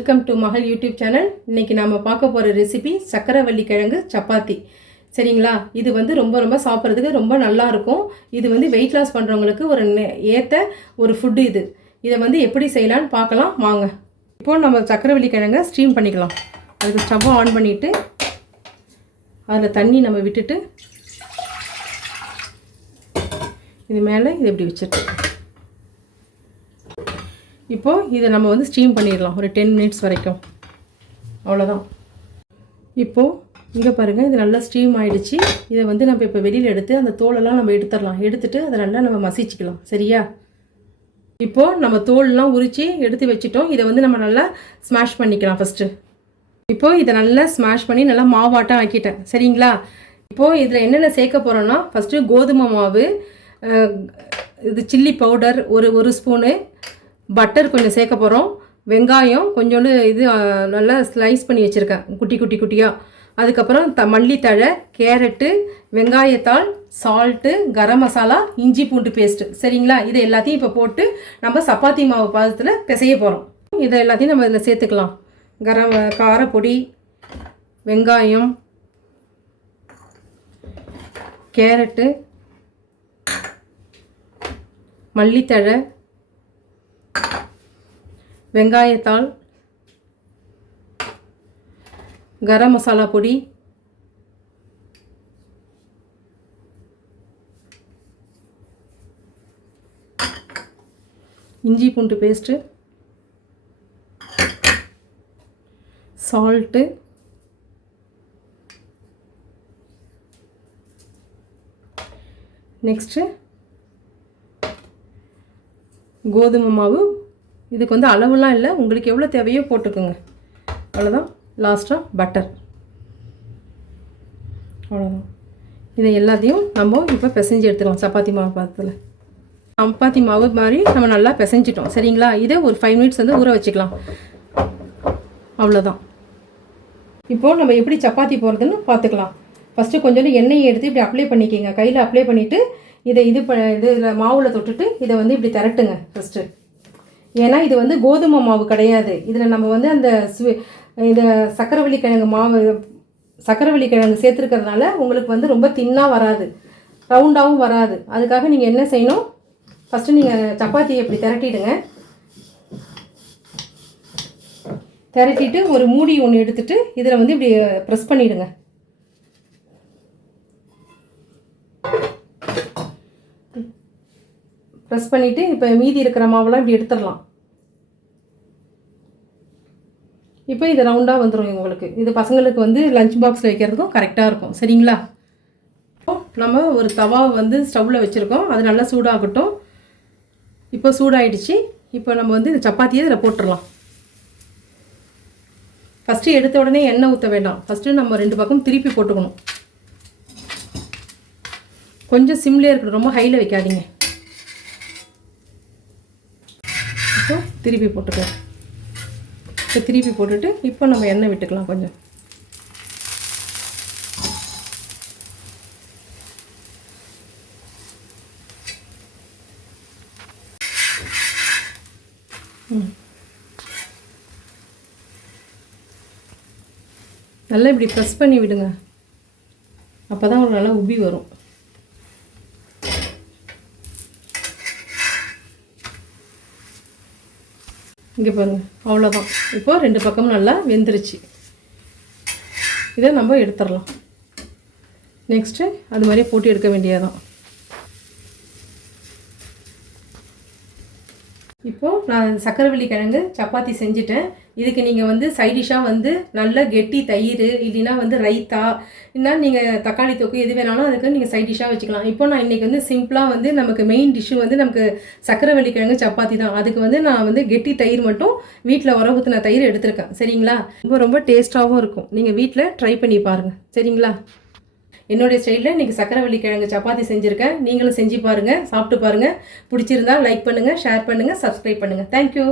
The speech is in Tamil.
வெல்கம் டு மகள் யூடியூப் சேனல். இன்றைக்கி நாம் பார்க்க போகிற ரெசிபி சக்கரவள்ளி கிழங்கு சப்பாத்தி. சரிங்களா? இது வந்து ரொம்ப சாப்பிட்றதுக்கு ரொம்ப நல்லாயிருக்கும். இது வந்து வெயிட் லாஸ் பண்ணுறவங்களுக்கு ஒரு ஏற்ற ஒரு ஃபுட்டு இது. இதை வந்து எப்படி செய்யலான்னு பார்க்கலாம் வாங்க. இப்போது நம்ம சக்கரவள்ளி கிழங்கை ஸ்டீம் பண்ணிக்கலாம். அதுக்கு ஸ்டவ்வை ஆன் பண்ணிவிட்டு அதில் தண்ணி நம்ம விட்டுட்டு இது மேலே இது எப்படி வச்சுட்டு இப்போது இதை நம்ம வந்து ஸ்டீம் பண்ணிடலாம் ஒரு 10 மினிட்ஸ் வரைக்கும். அவ்வளோதான். இப்போது இங்கே பாருங்கள், இது நல்லா ஸ்டீம் ஆகிடுச்சு. இதை வந்து நம்ம இப்போ வெளியில் எடுத்து அந்த தோலெல்லாம் நம்ம எடுத்துடலாம். எடுத்துகிட்டு அதை நல்லா நம்ம மசிச்சிக்கலாம். சரியா? இப்போது நம்ம தோல்லாம் உரித்து எடுத்து வச்சுட்டோம். இதை வந்து நம்ம நல்லா ஸ்மாஷ் பண்ணிக்கலாம் ஃபஸ்ட்டு. இப்போது இதை நல்லா ஸ்மாஷ் பண்ணி நல்லா மாவாட்டம் ஆக்கிட்டேன். சரிங்களா? இப்போது இதில் என்னென்ன சேர்க்க போகிறோன்னா, ஃபஸ்ட்டு கோதுமை மாவு, இது சில்லி பவுடர் ஒரு ஸ்பூனு, பட்டர் கொஞ்சம் சேர்க்க போகிறோம், வெங்காயம் கொஞ்சோண்டு இது நல்லா ஸ்லைஸ் பண்ணி வச்சுருக்கேன் குட்டியாக. அதுக்கப்புறம் மல்லித்தழை, கேரட்டு, வெங்காயத்தாள், சால்ட்டு, கரம் மசாலா, இஞ்சி பூண்டு பேஸ்ட்டு. சரிங்களா? இதை எல்லாத்தையும் இப்போ போட்டு நம்ம சப்பாத்தி மாவு பாதத்தில் பிசைய போகிறோம். இதை எல்லாத்தையும் நம்ம இதில் சேர்த்துக்கலாம். காரப்பொடி, வெங்காயம், கேரட்டு, மல்லித்தழை, வெங்காயத்தாள், கரம் மசாலா பொடி, இஞ்சி பூண்டு பேஸ்ட்டு, சால்ட்டு, நெக்ஸ்ட்டு கோதுமை மாவு. இதுக்கு வந்து அளவுலாம் இல்லை, உங்களுக்கு எவ்வளோ தேவையோ போட்டுக்கோங்க. அவ்வளோதான். லாஸ்ட்டாக பட்டர். அவ்வளோதான். இதை எல்லாத்தையும் நம்ம இப்போ பிசைஞ்சு எடுத்துக்கலாம். சப்பாத்தி மாவு பாத்திரத்தில் சப்பாத்தி மாவு மாதிரி நம்ம நல்லா பிசைஞ்சிட்டோம். சரிங்களா? இதை ஒரு 5 மினிட்ஸ் வந்து ஊற வச்சுக்கலாம். அவ்வளோதான். இப்போது நம்ம எப்படி சப்பாத்தி போடுறதுன்னு பார்த்துக்கலாம். ஃபஸ்ட்டு கொஞ்சோண்டு எண்ணெயை எடுத்து இப்படி அப்ளை பண்ணிக்கிங்க. கையில் அப்ளை பண்ணிவிட்டு இதை இதில் மாவில் தொட்டுட்டு இதை வந்து இப்படி திரட்டுங்க ஃபஸ்ட்டு. ஏன்னா இது வந்து கோதுமை மாவு கிடையாது. இதில் நம்ம வந்து அந்த இந்த சக்கரவள்ளி கிழங்கு சேர்த்துருக்கிறதுனால உங்களுக்கு வந்து ரொம்ப தின்னாக வராது, ரவுண்டாகவும் வராது. அதுக்காக நீங்கள் என்ன செய்யணும், ஃபஸ்ட்டு நீங்கள் சப்பாத்தியை இப்படி திரட்டிடுங்க. திரட்டிட்டு ஒரு மூடி ஒன்று எடுத்துகிட்டு இதில் வந்து இப்படி ப்ரெஸ் பண்ணிவிடுங்க. ப்ரெஸ் பண்ணிவிட்டு இப்போ மீதி இருக்கிற மாவெல்லாம் இப்படி எடுத்துடலாம். இப்போ இது ரவுண்டாக வந்துடும் உங்களுக்கு. இது பசங்களுக்கு வந்து லஞ்ச் பாக்ஸில் வைக்கிறதுக்கும் கரெக்டாக இருக்கும். சரிங்களா? நம்ம ஒரு தவா வந்து ஸ்டவ்வில் வச்சுருக்கோம். அது நல்லா சூடாகட்டும். இப்போ சூடாகிடுச்சு. இப்போ நம்ம வந்து இந்த சப்பாத்தியை இதில் போட்டுடலாம். ஃபஸ்ட்டு எடுத்த உடனே எண்ணெய் ஊற்ற வேண்டாம். ஃபஸ்ட்டு நம்ம 2 பக்கம் திருப்பி போட்டுக்கணும். கொஞ்சம் சிம்லேயே இருக்கணும், ரொம்ப ஹையில் வைக்காதீங்க. இப்போ திருப்பி போட்டுக்கலாம். இப்போ திருப்பி போட்டுட்டு இப்போ நம்ம எண்ணெய் விட்டுக்கலாம் கொஞ்சம். நல்லா இப்படி ப்ரெஸ் பண்ணி விடுங்க. அப்போ தான் ஒரு நல்லா உப்பி வரும். இங்கே பாருங்கள், அவ்வளோதான். இப்போ 2 பக்கமும் நல்லா வெந்துருச்சு. இதை நம்ம எடுத்துடலாம். நெக்ஸ்ட்டு அது மாதிரி போட்டு எடுக்க வேண்டியதான். இப்போது நான் சக்கரவள்ளி கிழங்கு சப்பாத்தி செஞ்சுட்டேன். இதுக்கு நீங்கள் வந்து சைடிஷாக வந்து நல்ல கெட்டி தயிர், இல்லைன்னா வந்து ரைத்தா, இல்லைனா நீங்கள் தக்காளி தொக்கு எது வேணாலும் அதுக்கு நீங்கள் சைடிஷாக வச்சுக்கலாம். இப்போ நான் இன்றைக்கி வந்து சிம்பிளாக வந்து நமக்கு மெயின் டிஷ்ஷு வந்து நமக்கு சக்கரவள்ளி கிழங்கு சப்பாத்தி தான். அதுக்கு வந்து நான் வந்து கெட்டி தயிர் மட்டும் வீட்டில் உர ஊற்றின தயிர் எடுத்திருக்கேன். சரிங்களா? ரொம்ப டேஸ்ட்டாகவும் இருக்கும். நீங்கள் வீட்டில் ட்ரை பண்ணி பாருங்கள். சரிங்களா? என்னுடைய ஸ்டைலில் இன்றைக்கி சக்கரவள்ளி கிழங்கு சப்பாத்தி செஞ்சுருக்கேன். நீங்களும் செஞ்சு பாருங்கள், சாப்பிட்டு பாருங்கள். பிடிச்சிருந்தா லைக் பண்ணுங்கள், ஷேர் பண்ணுங்கள், சப்ஸ்கிரைப் பண்ணுங்கள். தேங்க்யூ.